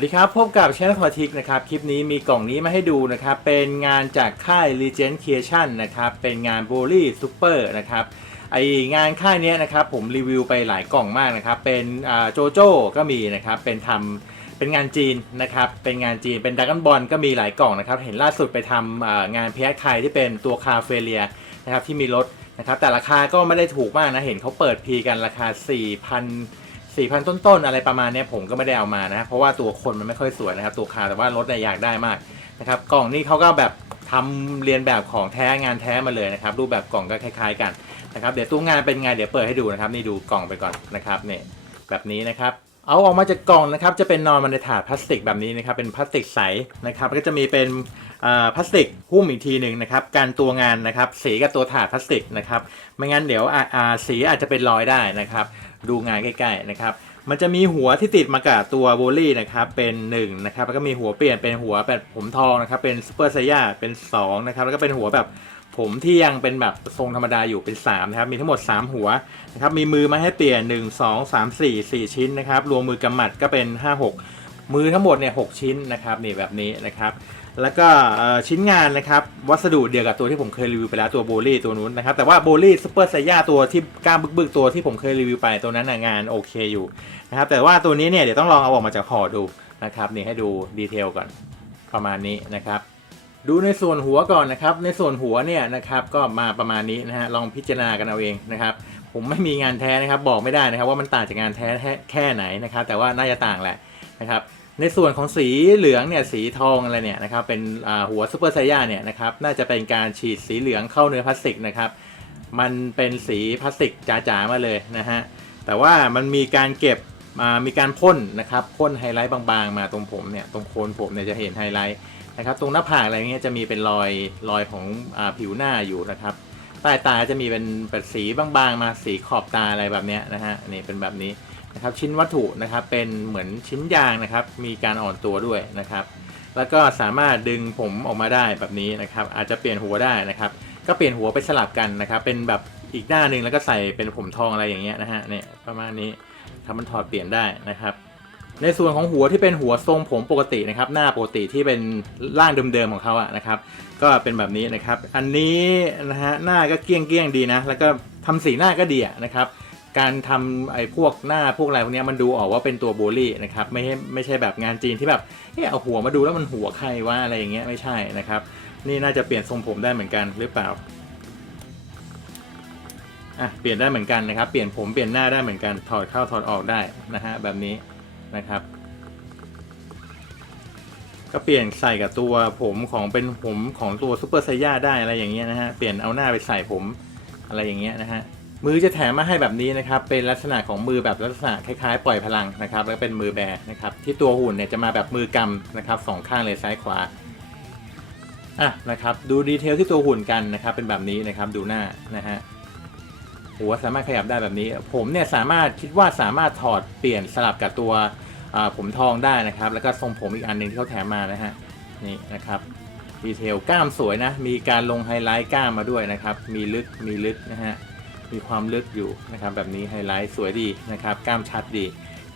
วัสดีครับ พบกับช anel ทอทิกนะครับ คลิปนี้มีกล่องนี้มาให้ดูนะครับ เป็นงานจากค่าย Legend Creation นะครับ เป็นงาน b o l y Super นะครับ ไองานค่ายนี้นะครับ ผมรีวิวไปหลายกล่องมากนะครับ เป็นโจโจ้ก็มีนะครับ เป็นทำเป็นงานจีนนะครับ เป็นงานจีน เป็นดัก o n บอลก็มีหลายกล่องนะครับ เห็นล่าสุดไปทำงานเพียไทยที่เป็นตัวคาเฟเลียนะครับที่มีรถนะครับ แต่ราคาก็ไม่ได้ถูกมากนะ เห็นเขาเปิดพีกันราคา 4,000 สี่พันต้นๆอะไรประมาณเนี้ยผมก็ไม่ได้เอามานะ เพราะว่าตัวคนมันไม่ค่อยสวยนะครับ ตัวคาแต่ว่ารถเนี่ยอยากได้มากนะครับ กล่องนี้เขาก็แบบทำเรียนแบบของแท้งานแท้มาเลยนะครับ รูปแบบกล่องก็คล้าย ๆ กันนะครับ เดี๋ยวตู้งานเป็นไงเดี๋ยวเปิดให้ดูนะครับ นี่ดูกล่องไปก่อนนะครับเนี่ยแบบนี้นะครับ เอาออกมาจากกล่องนะครับ จะเป็นนอนมันในถาดพลาสติกแบบนี้นะครับ เป็นพลาสติกใสนะครับก็จะมีเป็นพลาสติกหุ้มอีกทีหนึ่งนะครับ การตัวงานนะครับ สีกับตัวถาดพลาสติกนะครับ ไม่งั้นเดี๋ยวสีอาจจะเป็นรอยได้นะครับ ดูงานใกล้ๆนะครับ มันจะมีหัวที่ติดมากับตัวโบลี่นะครับ เป็น1นะครับ แล้วก็มีหัวเปลี่ยนเป็นหัวแบบผมทองนะครับ เป็นซูเปอร์ไซย่าเป็น2นะครับ แล้วก็เป็นหัวแบบ ผมที่ยังเป็นแบบทรงธรรมดาอยู่เป็น3นะครับมีทั้งหมด 3 หัวนะครับมีมือมาให้เปลี่ยน 1 2 3 4 4 ชิ้นนะครับรวมมือกำมัดก็เป็น 5 6 มือทั้งหมดเนี่ยหชิ้นนะครับนี่แบบนี้นะครับแล้วก็ชิ้นงานนะครับวัสดุเดียวกับตัวที่ผมเคยรีวิวไปแล้วตัวโบลี่ตัวนู้นนะครับแต่ว่าโบลี่ซูเปอร์ไซย่าตัวที่กล้ามบึกๆตัวที่ผมเคยรีวิวไปตัวนั้นนะงานโอเคอยู่นะครับแต่ว่าตัวนี้เนี่ยเดี๋ยวต้องลองเอาออกมาจากห่อดูนะครับนี่ให้ดูดีเทลก่อนประมาณนี้นะครับ ดูในส่วนหัวก่อนนะครับ ในส่วนหัวเนี่ยนะครับก็มาประมาณนี้นะฮะลองพิจารณากันเอาเองนะครับ ผมไม่มีงานแท้นะครับ บอกไม่ได้นะครับ ว่ามันต่างจากงานแท้แค่ไหนนะครับ แต่ว่าน่าจะต่างแหละนะครับในส่วนของสีเหลืองเนี่ยสีทองอะไรเนี่ยนะครับเป็นหัวซูเปอร์ไซย่าเนี่ยนะครับน่าจะเป็นการฉีดสีเหลืองเข้าเนื้อพลาสติกนะครับมันเป็นสีพลาสติกจ๋าๆมาเลยนะฮะแต่ว่ามันมีการเก็บอ่ามีการพ่นนะครับพ่นไฮไลท์บางๆ มาตรงผมเนี่ยตรงโคนผมเนี่ยจะเห็นไฮไลท์ นะครับตรงหน้าผากอะไรเงี้ยจะมีเป็นรอยรอยของอผิวหน้าอยู่นะครับใต้ตาจะมีเป็นเป็นสีบางๆ มาสีขอบตาอะไรแบบเนี้ยนะฮะนี่เป็นแบบนี้นะครับชิ้นวัตถุนะครับเป็นเหมือนชิ้นยางนะครับ มีการอ่อนตัวด้วยนะครับ แล้วก็สามารถดึงผมออกมาได้แบบนี้นะครับ อาจจะเปลี่ยนหัวได้นะครับ ก็เปลี่ยนหัวไปสลับกันนะครับ เป็นแบบอีกหน้าหนึ่งแล้วก็ใส่เป็นผมทองอะไรอย่างเงี้ยนะฮะเนี่ยประมาณนี้ครับมันถอดเปลี่ยนได้นะครับ ในส่วนของหัวที่เป็นหัวทรงผมปกตินะครับ หน้าปกติที่เป็นร่างเดิมๆของเขาอะนะครับ ก็เป็นแบบนี้นะครับ อันนี้นะฮะหน้าก็เกลี้ยงเกลี้ยงดีนะ แล้วก็ทำสีหน้าก็ดีอะนะครับ การทำไอ้พวกหน้าพวกอะไรพวกนี้มันดูออกว่าเป็นตัวโบลี่นะครับ ไม่ใช่ไม่ใช่แบบงานจีนที่แบบเฮ้ยเอาหัวมาดูแล้วมันหัวใครว่าอะไรอย่างเงี้ยไม่ใช่นะครับ นี่น่าจะเปลี่ยนทรงผมได้เหมือนกันหรือเปล่าอะเปลี่ยนได้เหมือนกันนะครับ เปลี่ยนผมเปลี่ยนหน้าได้เหมือนกันถอดเข้าถอดออกได้นะฮะแบบนี้ นะครับ ก็เปลี่ยนใส่กับตัวผมของเป็นผมของตัวซูเปอร์ไซย่าได้อะไรอย่างเงี้ยนะฮะเปลี่ยนเอาหน้าไปใส่ผมอะไรอย่างเงี้ยนะฮะมือจะแถมมาให้แบบนี้นะครับ เป็นลักษณะของมือแบบลักษณะคล้ายๆ ปล่อยพลังนะครับ แล้วเป็นมือแบนะครับที่ตัวหุ่นเนี่ยจะมาแบบมือกำนะครับสองข้างเลยซ้ายขวาอะนะครับ ดูดีเทลที่ตัวหุ่นกันนะครับ เป็นแบบนี้นะครับ ดูหน้านะฮะ หัวสามารถขยับได้แบบนี้ ผมเนี่ยสามารถคิดว่าสามารถถอดเปลี่ยนสลับกับตัวผมทองได้นะครับ แล้วก็ทรงผมอีกอันหนึ่งที่เขาแถมมานะฮะนี่นะครับดีเทลกล้ามสวยนะ มีการลงไฮไลท์กล้ามมาด้วยนะครับ มีลึกมีลึกนะฮะมีความลึกอยู่นะครับแบบนี้ไฮไลท์สวยดีนะครับกล้ามชัดดี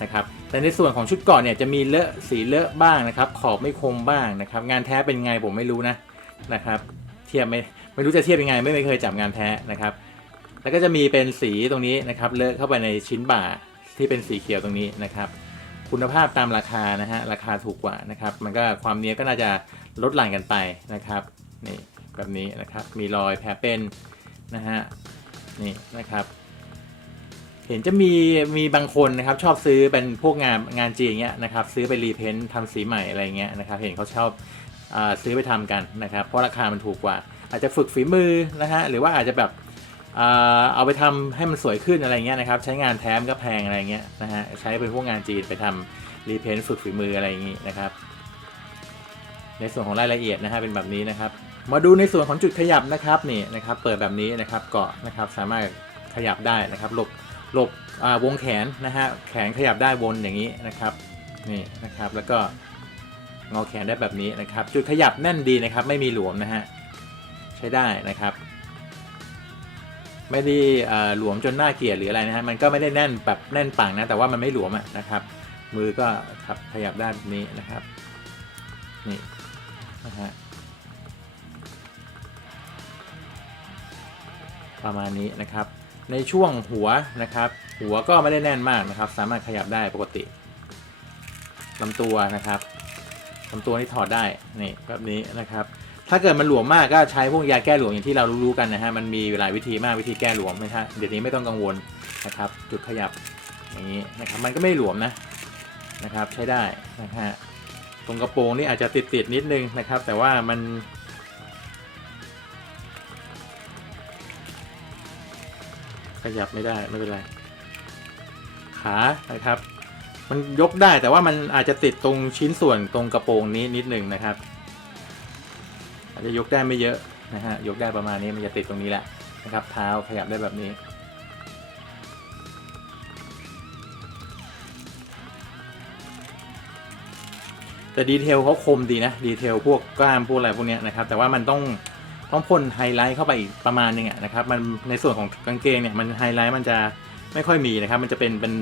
นะครับแต่ในส่วนของชุดก่อนเนี่ยจะมีเลอะสีเลอะบ้างนะครับ ขอบไม่คมบ้างนะครับ งานแท้เป็นไงผมไม่รู้นะนะครับ เทียบไม่ไม่รู้จะเทียบยังไงไม่เคยจับงานแท้นะครับ แล้วก็จะมีเป็นสีตรงนี้นะครับเลอะเข้าไปในชิ้นบ่าที่เป็นสีเขียวตรงนี้นะครับ คุณภาพตามราคานะฮะราคาถูกกว่านะครับ มันก็ความเนี้ยก็น่าจะลดหลั่นกันไปนะครับนี่แบบนี้นะครับมีรอยแผลเป็นนะฮะนี่นะครับเห็นจะมีมีบางคนนะครับชอบซื้อเป็นพวกงานงานจีนเงี้ยนะครับซื้อไปรีเพนต์ทำสีใหม่อะไรเงี้ยนะครับเห็นเขาชอบอาซื้อไปทำกันนะครับเพราะราคามันถูกกว่า อาจจะฝึกฝีมือนะฮะหรือว่าอาจจะแบบ เอาไปทำให้มันสวยขึ้นอะไรเงี้ยนะครับ ใช้งานแท้มก็แพงอะไรเงี้ยนะฮะใช้เป็นพวกงานจีนไปทำรีเพนต์ฝึกฝีมืออะไรอย่างงี้นะครับ ในส่วนของรายละเอียดนะฮะเป็นแบบนี้นะครับ มาดูในส่วนของจุดขยับนะครับนี่นะครับเปิดแบบนี้นะครับเกาะนะครับสามารถขยับได้นะครับหลบหลบวงแขนนะฮะแขนขยับได้วนอย่างนี้นะครับนี่นะครับแล้วก็งอแขนได้แบบนี้นะครับ จุดขยับแน่นดีนะครับ ไม่มีหลวมนะฮะใช้ได้นะครับ ไม่ได้หลวมจนน่าเกลียดหรืออะไรนะฮะมันก็ไม่ได้แน่นแบบแน่นปังนะแต่ว่ามันไม่หลวมอะนะครับ มือก็ครับขยับได้แบบนี้นะครับนี่นะฮะประมาณนี้นะครับ ในช่วงหัวนะครับ หัวก็ไม่ได้แน่นมากนะครับ สามารถขยับได้ปกติลำตัวนะครับลำตัวนี่ถอดได้นี่แบบนี้นะครับ ถ้าเกิดมันหลวมมากก็ใช้พวกยาแก้หลวมอย่างที่เรารู้ๆกันนะฮะ มันมีหลายวิธีมากวิธีแก้หลวมนะฮะ เดี๋ยวนี้ไม่ต้องกังวลนะครับ จุดขยับอย่างนี้นะครับ มันก็ไม่หลวมนะนะครับใช้ได้นะฮะ ตรงกระโปรงนี่อาจจะติดๆนิดนึงนะครับ แต่ว่ามันขยับไม่ได้ไม่เป็นไร ขานะครับ มันยกได้แต่ว่ามันอาจจะติดตรงชิ้นส่วนตรงกระโปรงนี้นิดหนึ่งนะครับ อาจจะยกได้ไม่เยอะนะฮะยกได้ประมาณนี้มันจะติดตรงนี้แหละนะครับเท้าขยับได้แบบนี้แต่ดีเทลเขาคมดีนะดีเทลพวกกล้ามพวกอะไรพวกเนี้ยนะครับแต่ว่ามันต้องต้องพ่นไฮไลท์เข้าไปอีกประมาณนึงอะนะครับมันในส่วนของกางเกงเนี่ยมันไฮไลท์มันจะไม่ค่อยมีนะครับมันจะเป็นเป็น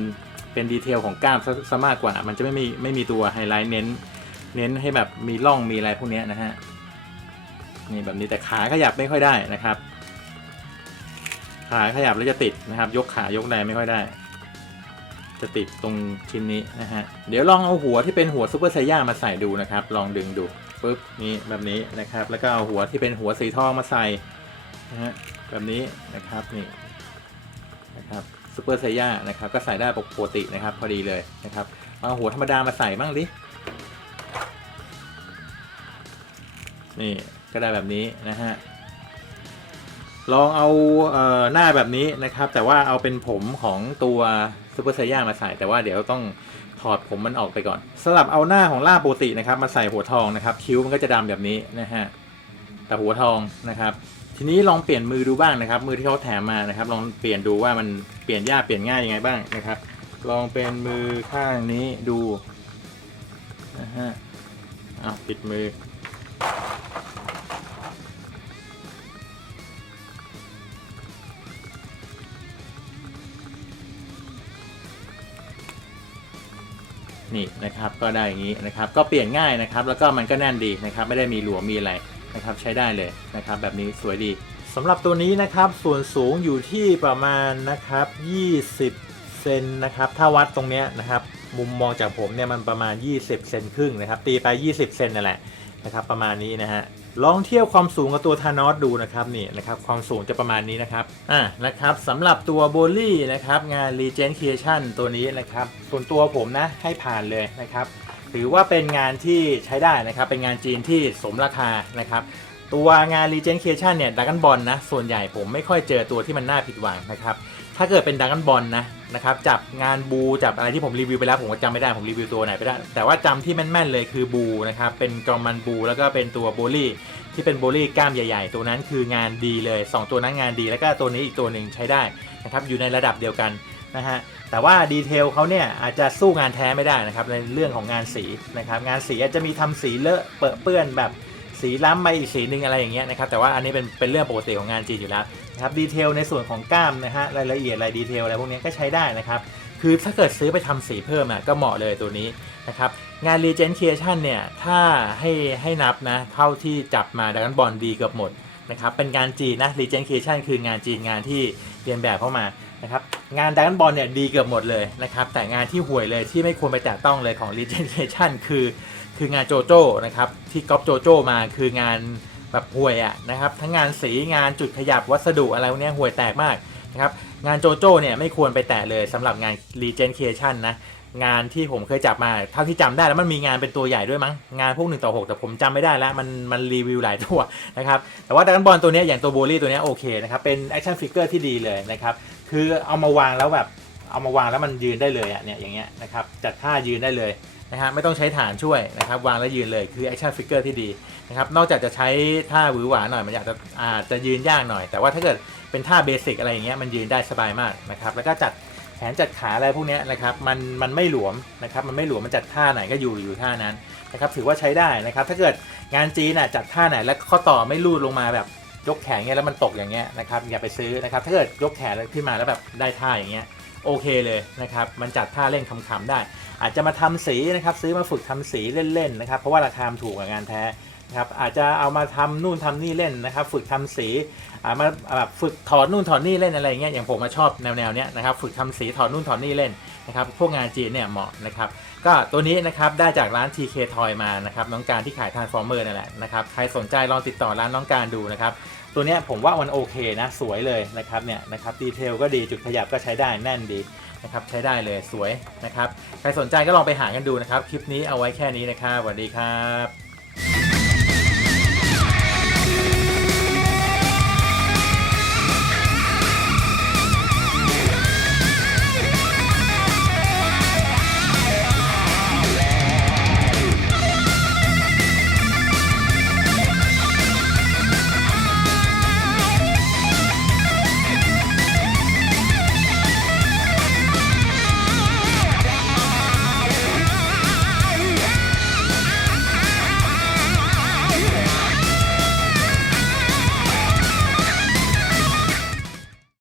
เป็นดีเทลของกล้ามซะซะมากกว่า มันจะไม่มีไม่มีตัวไฮไลท์เน้น เน้นให้แบบมีร่องมีอะไรพวกเนี้ยนะฮะ นี่แบบนี้แต่ขาขยับไม่ค่อยได้นะครับ ขาขยับแล้วจะติดนะครับ ยกขายกใดไม่ค่อยได้ จะติดตรงชิ้นนี้นะฮะเดี๋ยวลองเอาหัวที่เป็นหัวซูเปอร์ไซย่ามาใส่ดูนะครับ ลองดึงดูปุ๊บนี่แบบนี้นะครับ แล้วก็เอาหัวที่เป็นหัวสีทองมาใส่นะฮะแบบนี้นะครับนี่นะครับซูเปอร์ไซย่านะครับ ก็ใส่ได้ปกตินะครับ พอดีเลยนะครับเอาหัวธรรมดามาใส่บ้างดินี่ ก็ได้แบบนี้นะฮะลองเอาเอ่อหน้าแบบนี้นะครับ แต่ว่าเอาเป็นผมของตัวซูเปอร์ไซย่ามาใส่ แต่ว่าเดี๋ยวต้องถอดผมมันออกไปก่อนสลับเอาหน้าของล่าปกตินะครับ มาใส่หัวทองนะครับ คิ้วมันก็จะดำแบบนี้นะฮะแต่หัวทองนะครับ ทีนี้ลองเปลี่ยนมือดูบ้างนะครับ มือที่เขาแถมมานะครับ ลองเปลี่ยนดูว่ามันเปลี่ยนยากเปลี่ยนง่ายยังไงบ้างนะครับ ลองเป็นมือข้างนี้ดูนะฮะเอาปิดมือ นี่นะครับก็ได้อย่างนี้นะครับก็เปลี่ยนง่ายนะครับ แล้วก็มันก็แน่นดีนะครับ ไม่ได้มีหลวมมีอะไรนะครับใช้ได้เลยนะครับ แบบนี้สวยดีสำหรับตัวนี้นะครับส่วนสูงอยู่ที่ประมาณนะครับ 20เซนนะครับถ้าวัดตรงเนี้ยนะครับมุมมองจากผมเนี่ยมันประมาณ 20เซนครึ่งนะครับตีไป 20เซนนั่นแหละนะครับประมาณนี้นะฮะ ลองเทียบความสูงกับตัวทานอสดูนะครับนี่นะครับความสูงจะประมาณนี้นะครับอ่านะครับสำหรับตัวโบลี่นะครับงาน Legend Creation ตัวนี้นะครับส่วนตัวผมนะให้ผ่านเลยนะครับถือว่าเป็นงานที่ใช้ได้นะครับ เป็นงานจีนที่สมราคานะครับตัวงาน Legend Creation เนี่ยดักกันบอลนะส่วนใหญ่ผมไม่ค่อยเจอตัวที่มันน่าผิดหวังนะครับ ถ้าเกิดเป็นดักกันบอลนะนะครับจับงานบูจับอะไรที่ผมรีวิวไปแล้วผมก็จำไม่ได้ผมรีวิวตัวไหนไปได้ แต่ว่าจำที่แม่นๆเลยคือบูนะครับเป็นกอมันบูแล้วก็เป็นตัวโบลี่ที่เป็นโบลี่กล้ามใหญ่ๆ ตัวนั้นคืองานดีเลย 2 ตัวนั้นงานดีแล้วก็ตัวนี้อีกตัวหนึ่งใช้ได้นะครับอยู่ในระดับเดียวกันนะฮะแต่ว่าดีเทลเขาเนี่ยอาจจะสู้งานแท้ไม่ได้นะครับในเรื่องของงานสีนะครับงานสีอาจจะมีทำสีเลอะเปื้อนแบบ สีล้ำไปอีกสีหนึ่งอะไรอย่างเงี้ยนะครับแต่ว่าอันนี้เป็นเป็นเรื่องปกติของงานจีนอยู่แล้วนะครับดีเทลในส่วนของกล้ามนะฮะรายละเอียดรายดีเทลอะไรพวกนี้ก็ใช้ได้นะครับคือถ้าเกิดซื้อไปทำสีเพิ่มอะก็เหมาะเลยตัวนี้นะครับงาน Legend Creation เนี่ยถ้าให้ให้นับนะเท่าที่จับมาดักกันบอลดีเกือบหมดนะครับเป็นงานจีนนะ Legend Creation คืองานจีนงานที่เรียนแบบเข้ามานะครับงานดักกันบอลเนี่ยดีเกือบหมดเลยนะครับแต่งานที่ห่วยเลยที่ไม่ควรไปแตะต้องเลยของ Legend Creation คือ คืองานโจโจ้นะครับที่ก๊อปโจโจ้มาคืองานแบบห่วยอะนะครับทั้งงานสีงานจุดขยับวัสดุอะไรพวกนี้ห่วยแตกมากนะครับงานโจโจ้เนี่ยไม่ควรไปแตะเลยสำหรับงาน Legend Creation นะงานที่ผมเคยจับมาเท่าที่จำได้แล้วมันมีงานเป็นตัวใหญ่ด้วยมั้งงานพวก1ต่อ6 แต่ผมจำไม่ได้แล้วมันมันรีวิวหลายตัวนะครับแต่ว่าดันบอลตัวนี้อย่างตัวโบลี่ตัวนี้โอเคนะครับเป็นแอคชั่นฟิกเกอร์ที่ดีเลยนะครับคือเอามาวางแล้วแบบเอามาวางแล้วมันยืนได้เลยอะเนี่ยอย่างเงี้ยนะครับจัดท่ายืนได้เลย นะฮะไม่ต้องใช้ฐานช่วยนะครับวางแล้วยืนเลยคือแอคชั่นฟิกเกอร์ที่ดีนะครับนอกจากจะใช้ท่าหวือหวาหน่อยมันอยากจะอาจจะยืนยากหน่อย แต่ว่าถ้าเกิดเป็นท่าเบสิกอะไรอย่างเงี้ยมันยืนได้สบายมากนะครับแล้วก็จัดแขนจัดขาอะไรพวกเนี้ยนะครับมันมันไม่หลวมนะครับมันไม่หลวมมันจัดท่าไหนก็อยู่อยู่ท่านั้นนะครับถือว่าใช้ได้นะครับถ้าเกิดงานจีนอะจัดท่าไหนแล้วข้อต่อไม่รูดลงมาแบบยกแขนเงี้ยแล้วมันตกอย่างเงี้ยนะครับอย่าไปซื้อนะครับถ้าเกิดยกแขนขึ้นมาแล้วแบบได้ท่าอย่างเงี้ยโอเคเลยนะครับมันจัดท่าเล่นขำๆได้ อาจจะมาทำสีนะครับซื้อมาฝึกทำสีเล่นๆนะครับเพราะว่าราคาถูกกว่างานแท้นะครับอาจจะเอามาทำนู่นทำนี่เล่นนะครับ ฝึกทำสีมาแบบฝึกถอดนู่นถอดนี่เล่นอะไรเงี้ยอย่างผมมาชอบแนวๆเนี้ยนะครับฝึกทำสีถอดนู่นถอดนี่เล่นนะครับพวกงานจีนเนี่ยเหมาะนะครับก็ตัวนี้นะครับได้จากร้าน TK Toy มานะครับน้องการที่ขาย Transformer นั่นแหละนะครับใครสนใจลองติดต่อร้านน้องการดูนะครับตัวเนี้ยผมว่ามันโอเคนะสวยเลยนะครับเนี่ยนะครับดีเทลก็ดีจุดขยับก็ใช้ได้แน่นดี นะครับใช้ได้เลยสวยนะครับ ใครสนใจก็ลองไปหากันดูนะครับ คลิปนี้เอาไว้แค่นี้นะครับสวัสดีครับ